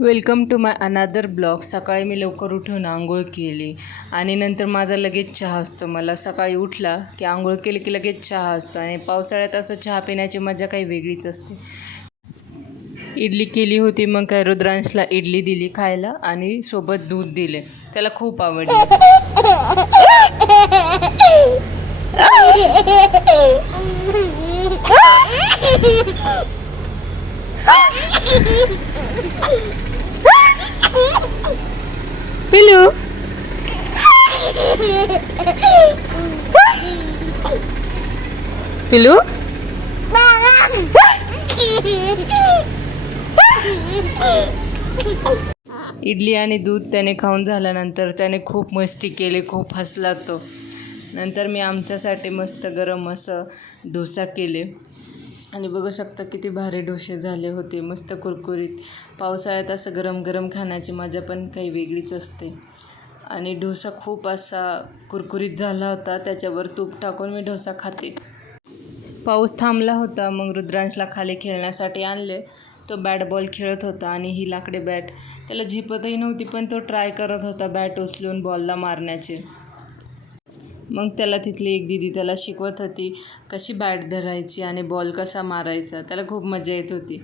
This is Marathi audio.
वेलकम टू माय अनादर ब्लॉग. सकाळी मी लवकर उठून आंघोळ केली आणि नंतर माझा लगेच चहा असतो. मला सकाळी उठला की आंघोळ केली की लगेच चहा असतो आणि पावसाळ्यात असं चहा पिण्याची मजा काही वेगळीच असते. इडली केली होती, मग काय रुद्रांशला इडली दिली खायला आणि सोबत दूध दिले. त्याला खूप आवडलं. पिलू पिलू इडली आणि दूध त्याने खाऊन झाल्यानंतर त्याने खूप मस्ती केली, खूप हसला तो. नंतर मी आमच्यासाठी मस्त गरम असं डोसा केले आणि बघू शकता किती भारी डोसे झाले होते, मस्त कुरकुरीत. पावसाळ्यात असं गरम गरम खाण्याची मजा पण काही वेगळीच असते. आणि डोसा खूप असा कुरकुरीत झाला होता, त्याच्यावर तूप टाकून मी डोसा खाते. पाऊस थांबला होता, मग रुद्रांशला खाली खेळण्यासाठी आणले. तो बॅट बॉल खेळत होता आणि ही लाकडी बॅट त्याला झेपतही नव्हती, पण तो ट्राय करत होता बॅट उचलून बॉलला मारण्याचे. मग त्याला तिथली एक दीदी त्याला शिकवत होती कशी बॅट धरायची आणि बॉल कसा मारायचा. त्याला खूप मजा येत होती.